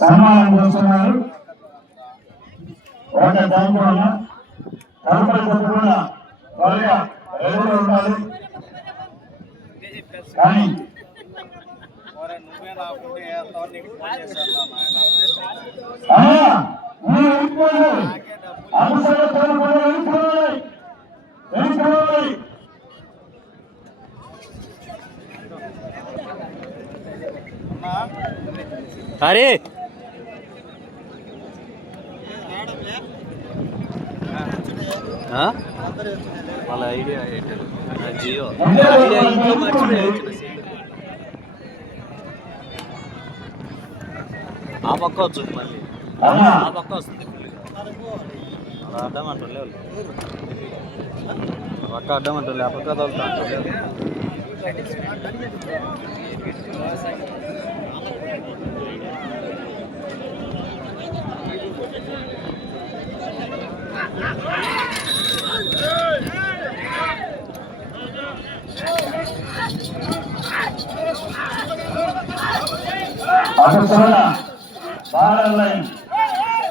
సన్మానం చేస్తున్నారు. Okay, thank you అన్న. తదుపరి జట్టు కూడా త్వరగా రెడీలో ఉండాలి. కానీ అరే వాళ్ళ ఐడియా జియో ఐడియా ఇంట్లో మర్చిపోయి ఆ పక్క వస్తుంది, మళ్ళీ ఆ పక్క వస్తుంది. అలా అడ్డమంటుండే వాళ్ళు పక్క అడ్డమంటుండే ఆ పక్క తోలుతా అంటుండే.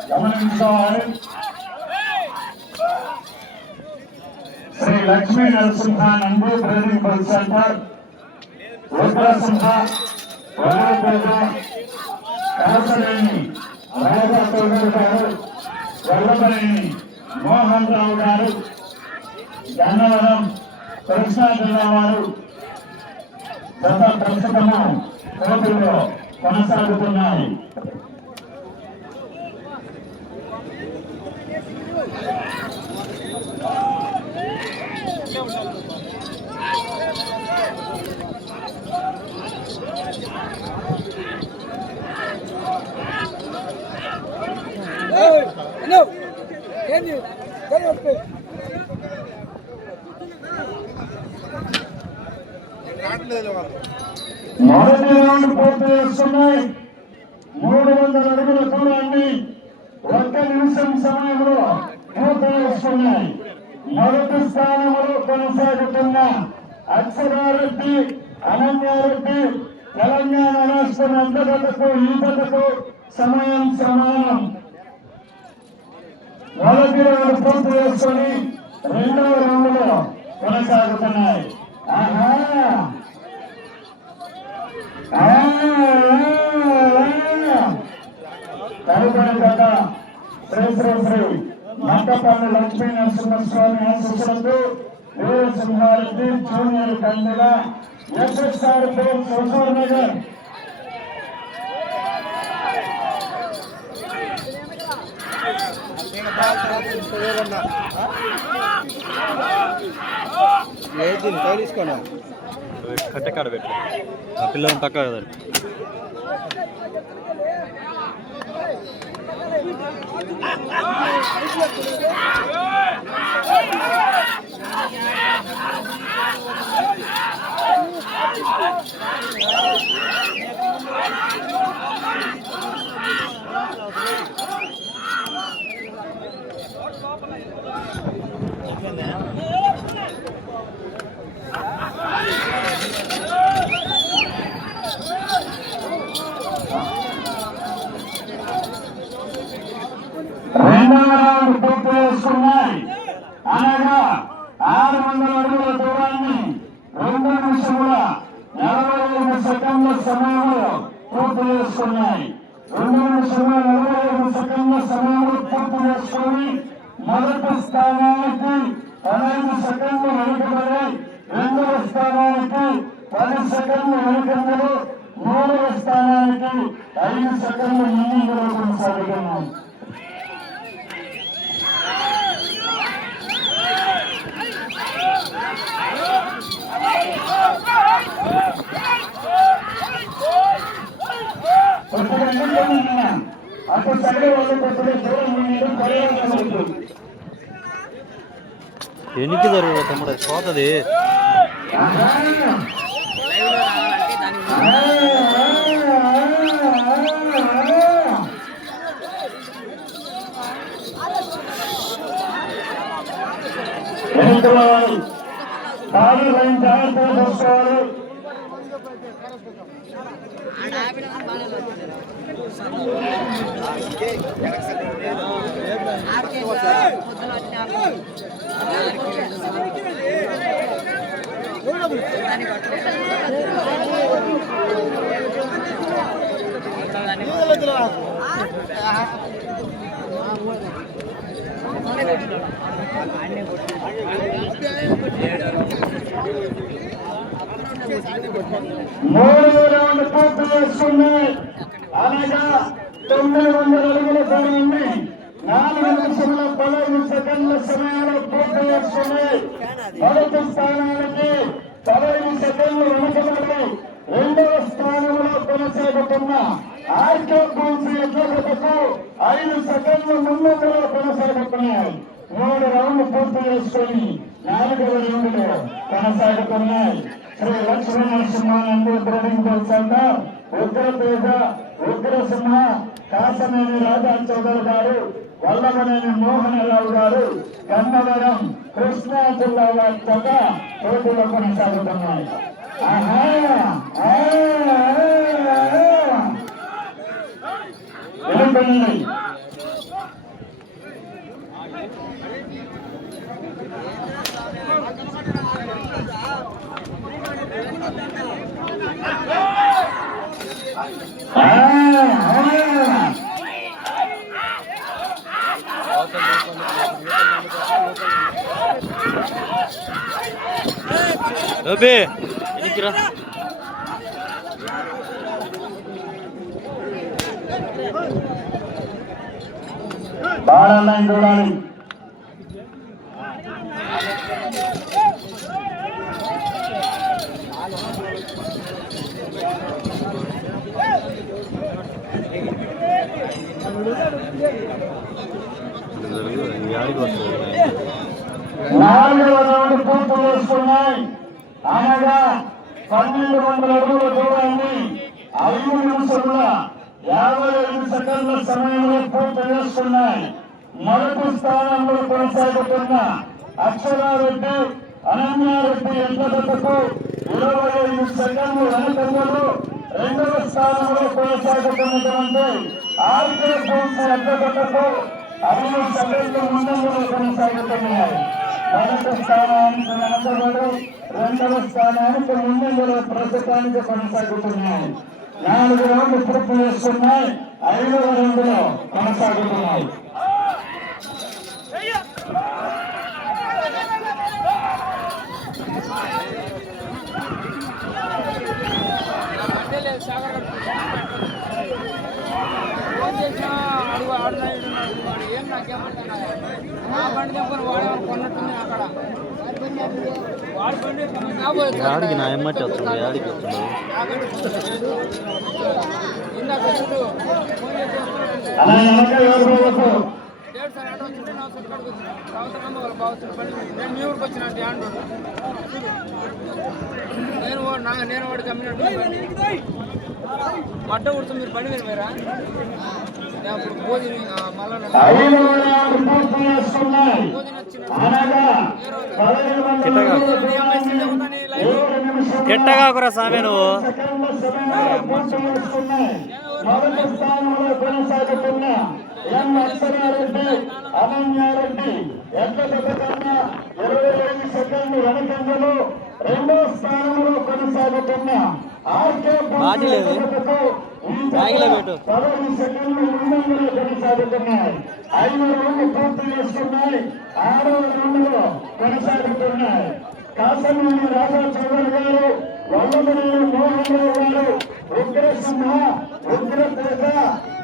గమనించుకోవాలి. శ్రీ లక్ష్మీ నరసింహ నంది ట్రైనింగ్ సెంటర్, ఉగ్రసింహ, వల్లపేట, కాసలేని రాజాచౌదరి గారు, వల్లభనేని మోహన్ రావు గారు, గన్నవరం కృష్ణా జిల్లా వారు గత ప్రస్తుతము పోటీలో కొనసాగుతున్నాయి. మొదటి రౌండ్ పూర్తి చేస్తున్నాయి. 300 అడుగుల దూరాన్ని 1 నిమిషం సమయంలో పూర్తి చేస్తున్నాయి. మొదటి స్థానంలో కొనసాగుతున్న అక్షరారెడ్డి, అనన్యారెడ్డి తెలంగాణ రాష్ట్రం అంతగతకు ఈతకు సమయం సమానం. మొదటి రౌండ్ పూర్తి చేసుకొని 2వ రౌండ్ లో కొనసాగుతున్నాయి. తదుపరి గత శ్రీ శ్రీ శ్రీ మంటపల్లి లక్ష్మీ నరసింహస్వామి ఆశీస్సులతో వీరసింహారెడ్డి జూనియర్ కందిల ఎస్ఎస్ఆర్ సోసూర్ నగర్ తీసుకోండి. కట్టెకాడ పెట్టు, ఆ పిల్లలను పక్క కదండి. రెండవ రౌండ్ పూర్తి చేసుకున్నాయి. అనగా 600 అడుగుల దూరాన్ని 2 నిమిషముల 45 సెకండ్ల సమయంలో పూర్తి చేసుకున్నాయి. 2 నిమిషముల 45 సెకండ్ల సమయంలో పూర్తి చేసుకుని మొదటి స్థానానికి 15 సెకండ్లు వెనుకబడి, 2వ స్థానానికి 10 సెకండ్లు వెనుకందరూ, 3వ స్థానానికి 5 సెకండ్లు ముందులో కొనసాగుతున్నాయి. అటు సగం ఎనికి జరుగు తమ్ముడు పోతుంది. ఖాళీ లైన్ జాగ్రత్తగా చూసుకోవాలి. మూడో రౌండ్ పూర్తి చేసుకున్నాయి. అనగా 900 అడుగుల దూరాన్ని 4 నిమిషముల 15 సెకండ్ల సమయంలో పూర్తి చేసుకున్నాయి. మొదటి స్థానానికి 15 సెకండ్లు వెనుకబడి రెండవ స్థానంలో కొనసాగుతున్న ఆర్కే బూల్స్ ఎట్లకు 5 సెకండ్లు ముందులో కొనసాగుతున్నాయి. 3 రౌండ్లు పూర్తి చేసుకుని 4వ రౌండ్లో కొనసాగుతున్నాయి. శ్రీ లక్ష్మీ నరసింహానంద బ్రీడింగ్ సెంటర్ ఉగ్రతేజ ఉగ్రసింహ కాసనేని రాజా చౌదరి గారు, వల్లభనేని మోహనరావు గారు, గన్నవరం కృష్ణా జిల్లా వారి చేత పోటీలో కొనసాగుతున్నాయి. వెళ్ళిపోయింది. బాగా చూడాలి. నాలుగవ రౌండ్ పూర్తి చేసుకున్నాయి. అనగా 1200 అడుగుల దూరాన్ని 5 నిమిషముల 55 సెకండ్ల సమయంలో పూర్తి చేసుకున్నాయి. మొదటి స్థానంలో కొనసాగుతున్న అక్షరారెడ్డి అనన్యారెడ్డి ఎట్లకు 25 సెకండ్లు వెనకంలో రెండవ స్థానంలో కొనసాగుతున్నటువంటి ఆర్కే బూల్స్ ఎట్లకు 5 సెకండ్లు ముందంలో కొనసాగుతున్నాయి. మొదటి స్థానానికి వెనకబడి రెండవ స్థానానికి ముందంలో ప్రస్తుతానికి కొనసాగుతున్నాయి. 4 రౌండ్లు పూర్తి చేసుకున్నాయి. 5వ రౌండ్లో కొనసాగుతున్నాయి. ఆడికి నా ఎమ్మటి వస్తుంది, ఆడికి వస్తుంది. నేను వాడికి అమ్మినట్టు పడ్డ కుడుతూ మీరు పని వేరా ఇప్పుడు భోజనం కెట్టగా కూడా సామె నువ్వు కొనసాగుతున్న ఎం అక్షరారెడ్డి అనన్యారెడ్డి ఎట్లకన్నా 25 సెకండ్లు వెనకంలో రెండో స్థానంలో కొనసాగుతున్న ఆర్కే 15 సెకండ్లు ముందంలో కొనసాగుతున్నాయి. 5 రౌండ్లు పూర్తి చేసుకున్నాయి. 6వ రౌండ్లో కొనసాగుతున్నాయి. కాసనేని రాజా చౌదరి గారు, వల్లభనేని మోహనరావు గారు, ఉగ్రసింహ ఉగ్రతేజ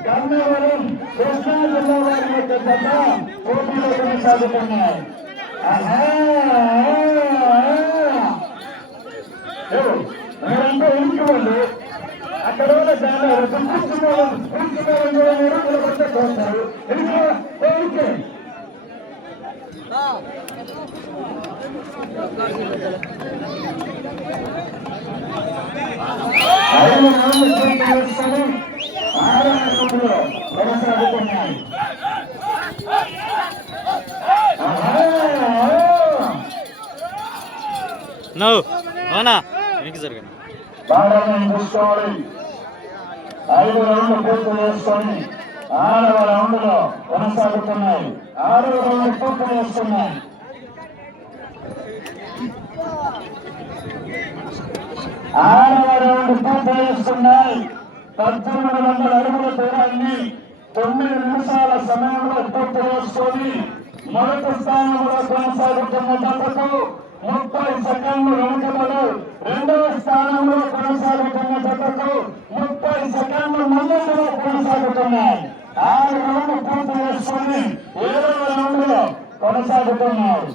గన్నవరం కృష్ణా జిల్లా వారి యొక్క జత పోటీలో కొనసాగుతున్నాయి. మీరంతా ఇంచుకోండి. అక్కడ కూడా చాలా నిలబడితే చూస్తారు. కొనసాగుతున్నాయి. అవునా వెనక్కి జరగండి. బాగా చూసుకోవాలి. 5 రౌండ్లు పూర్తి చేసుకొని 6వ రౌండ్లో కొనసాగుతున్నాయి. 6వ రౌండ్ పూర్తి చేసుకున్నాయి. 6వ రౌండ్ పూర్తి చేసుకున్నాయి. 1800 అడుగుల దూరాన్ని 9 నిమిషాల సమయంలో పూర్తి చేసుకొని మొదటి స్థానంలో కొనసాగుతున్న జతకు 30 సెకండ్లు వెనుకబడి రెండవ స్థానంలో కొనసాగుతున్న జతకు 30 సెకండ్లు ముందంజలో కొనసాగుతున్నాయి. 6 రౌండ్లు పూర్తి చేసుకుని 7వ రౌండ్లో కొనసాగుతున్నాయి.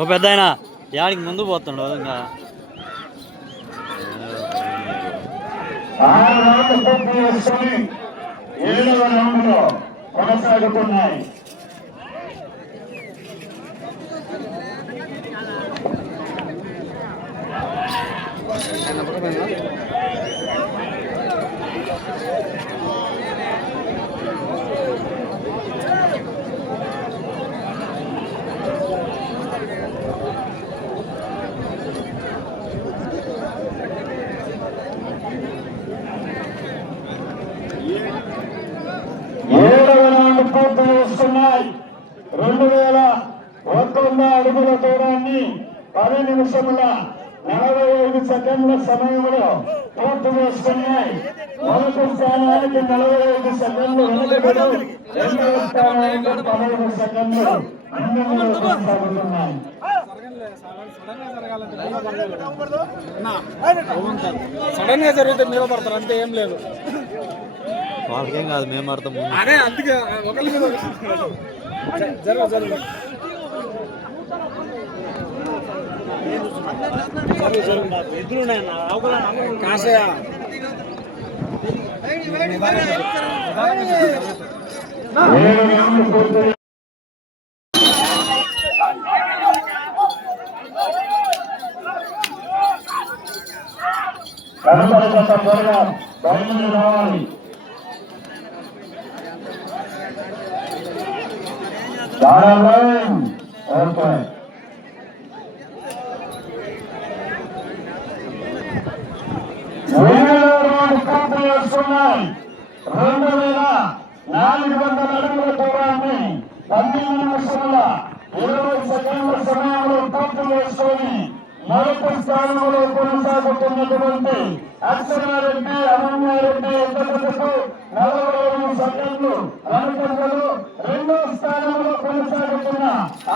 ఓ పెద్ద ఆయన యాడికి ముందు పోతుండో ఇంకా 6 రౌండ్లు పూర్తి చేసుకొని 7వ రౌండ్లో కొనసాగుతున్నాయి. పూర్తి చేస్తున్నాయి. 2100 అడుగుల దూరాన్ని 10 నిమిషముల 45 సెకండ్ల సమయంలో పూర్తి చేసుకున్నాయి. మొదటి స్థానానికి 45 సెకండ్లు వెనుకబడి రెండవ స్థానానికి 15 సెకండ్లు ముందంజలో కొనసాగుతున్నాయి. సడన్ గా జరిగితే మీద పడతారు అంతే, ఏం లేదు. వాళ్ళకేం కాదు, మేము ఆడతాం. అదే అందుకే ఒకరి మీద జరుగు కాసయా కనపడగత త్వరగా బయలుదేరి రావాలి. ఓకే, 7వ రౌండ్ పూర్తి చేసుకున్నాయి. 2400 అడుగుల దూరాన్ని 12 నిమిషముల 20 సెకండ్ల సమయంలో పూర్తి చేసుకొని మొదటి స్థానంలో కొనసాగుతున్నటువంటి అక్షరారెడ్డి అనన్యారెడ్డి ఎద్దకు 45 సెకండ్లు వెనుకంజలు. రెండో స్థానంలో కొనసాగుతున్న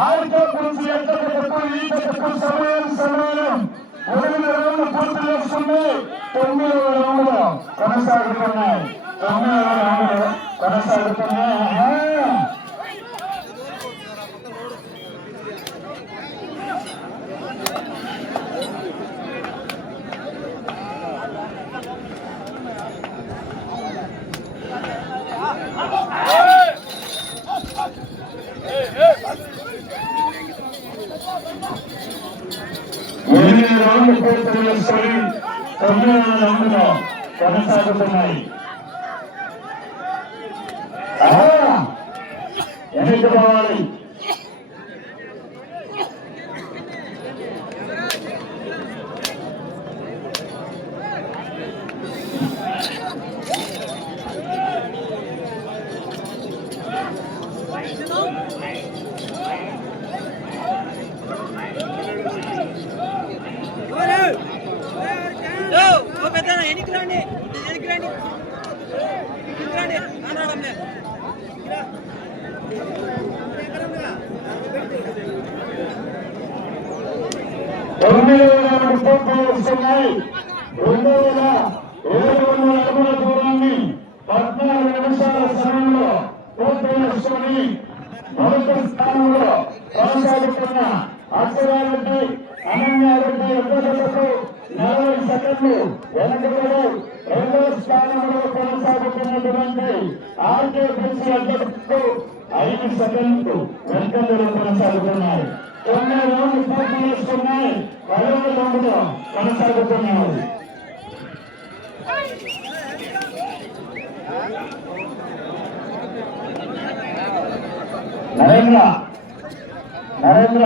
ఆరితో పుంచి ఎద్దకు ఈ జతకు సమానం 8 రౌండ్లు పూర్తి చేసుకుని 9వ రౌండ్లో కొనసాగుతున్నాయి. 9వ రౌండ్లో కొనసాగుతున్నాయి. రౌండ్లు పూర్తి చేసుకొని 9వ రౌండ్లో కొనసాగుతున్నాయి. వెనక్కి పోవాలి. పూర్తి చేస్తున్నాయి. 2700 అడుగుల దూరాన్ని 14 నిమిషాల సమయంలో పూర్తి చేసుకుని మొదటి స్థానంలో కొనసాగుతున్న అక్షరారెడ్డి అనన్యారెడ్డి ఎక్కడకు 40 సెకండ్లు వెనకబడి రెండవ స్థానంలో కొనసాగుతున్నటువంటి ఆర్కేబీసీ అధ్యక్షుడు 5 సెకండ్లు వెనకబడి కొనసాగుతున్నాయి. 9 రౌండ్లు పూర్తి చేసుకున్నాయి. 10వ రౌండ్లో కొనసాగుతున్నాయి. నరేంద్ర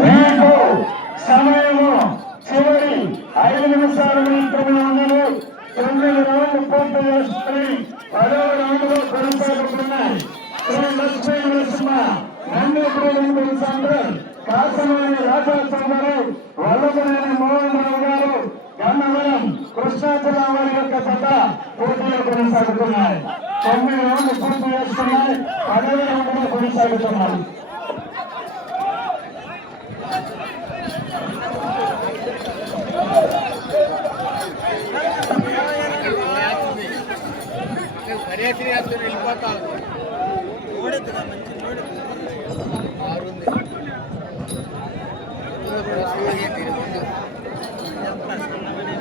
మీకు సమయము చివరి 5 నిమిషాలు మాత్రమే ఉన్నది. 9 రౌండ్లు పూర్తి చేసుకుని 10వ రౌండ్లో కొనసాగుతున్నాయి. శ్రీ లక్ష్మీ నరసింహ నందిపురం సందర్ కాసమని రాజా చౌదరి వల్లభనేని మోహన్ రావు గారు గన్నవరం కృష్ణాచలం వారి యొక్క జత పోటీలో కొనసాగుతున్నాయి. 9 రౌండ్లు పూర్తి చేస్తున్నాయి. 10వ రౌండ్లో కొనసాగుతున్నాయి. వెళ్ళిపోతాను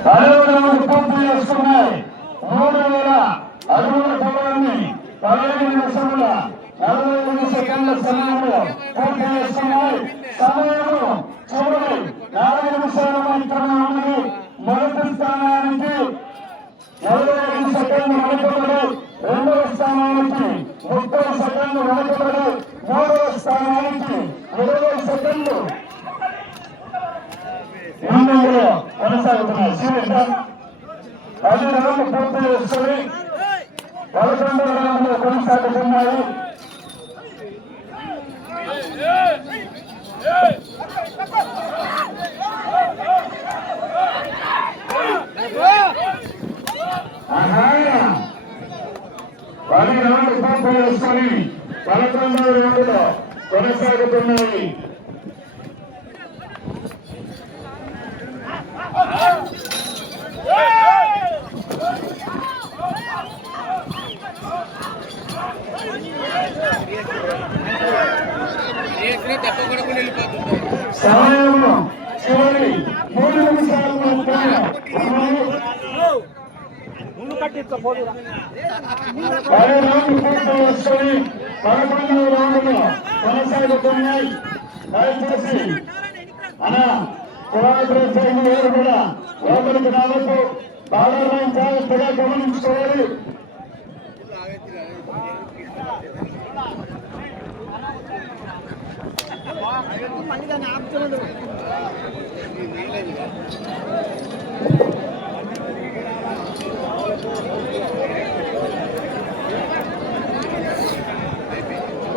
10వ రౌండ్ పూర్తి చేసుకున్నాయి. 3000 అడుగుల దూరాన్ని 15 నిమిషముల 45 సెకండ్ల సమయంలో పూర్తి చేస్తున్నాయి. సమయము చివరి 4 నిమిషాలు మాత్రమే ఉన్నది. మొదటి స్థానానికి 45 సెకండ్లు వెనుకబడి, రెండవ స్థానానికి 30 సెకండ్లు వెనుకబడి, మూడవ స్థానానికి 20 సెకండ్లు ముందులో కొనసాగుతున్నాయి. 10 రౌండ్లు పూర్తి చేసుకుని 11వ రౌండ్లో కొనసాగుతున్నాయి. పది రౌండ్లు పూర్తి చేసుకుని 11వ రౌండ్లో కొనసాగుతున్నాయి. సమయము చివరి 3 నిమిషాలు మాత్రమే. 10 రౌండ్లు పూర్తి చేసుకుని 11వ రౌండ్లో కొనసాగుతున్నాయి. దయచేసి పురాతన కూడా లోపలికి రావచ్చు. బార్డర్ లైన్ జాగ్రత్తగా గమనించుకోవాలి.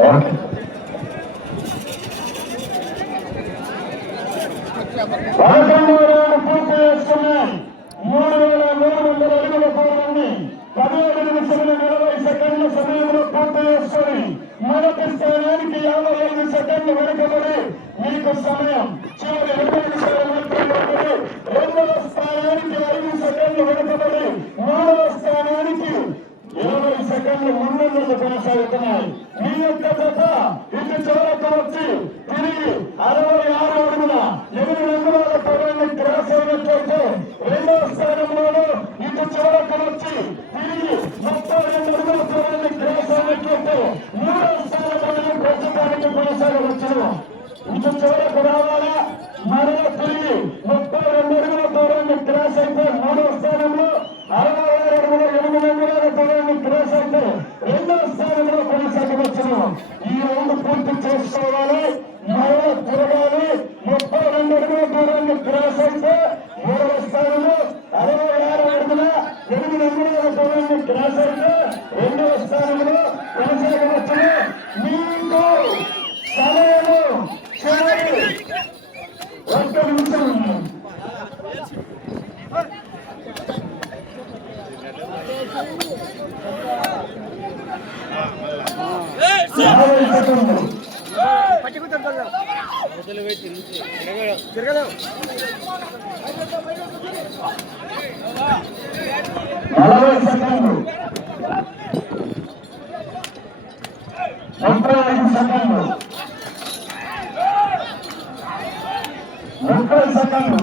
ఓకే 11వ రౌండ్ పూర్తి చేసుకున్నాయి. 3300 అడుగుల దూరాన్ని 17 నిమిషముల 40 సెకండ్ల సమయంలో పూర్తి చేసుకుని మొదటి స్థానానికి 55 సెకండ్లు వెనుకబడి మీకు సమయం చివరి 2 నిమిషాల మాత్రమే. రెండవ స్థానానికి 5 సెకండ్లు వెనుకబడి, మూడవ స్థానానికి 20 సెకండ్లు ముందంజలు కొనసాగుతున్నాయి. మీ యొక్క జత ఇటు చివరకు వచ్చి తిరిగి 66 అడుగుల 8 అంగుళాల దూరాన్ని క్రాస్ అయినట్లయితే రెండవ స్థానంలోనూ ఇటు చివరకు వచ్చి తిరిగి 32 అడుగుల దూరాన్ని క్రాస్ అయినట్లయితే మూడవ స్థానంలోనూ ప్రస్తుతానికి కొనసాగవచ్చును. ఇటు చివరకు రావాలా, మరో తిరిగి 32 అడుగుల దూరాన్ని క్రాస్ అయితే మూడవ స్థానంలో, 66 అడుగుల 8 అంగుళాల దూరాన్ని క్రాస్ అయితే రెండవ స్థానంలో కొనసాగవచ్చును. ఈ రౌండ్ పూర్తి చేసుకోవాలి, మరో తిరగాలి. 32 అడుగుల దూరాన్ని క్రాస్ అయితే మూడవ స్థానంలో, 66 అడుగుల 8 అంగుళాల దూరాన్ని క్రాస్ అయితే రెండవ స్థానంలో కొనసాగవచ్చును. మీకు సమయము చివరి నలభై సెకండ్లు 35 సెకండ్లు 30 సెకండ్లు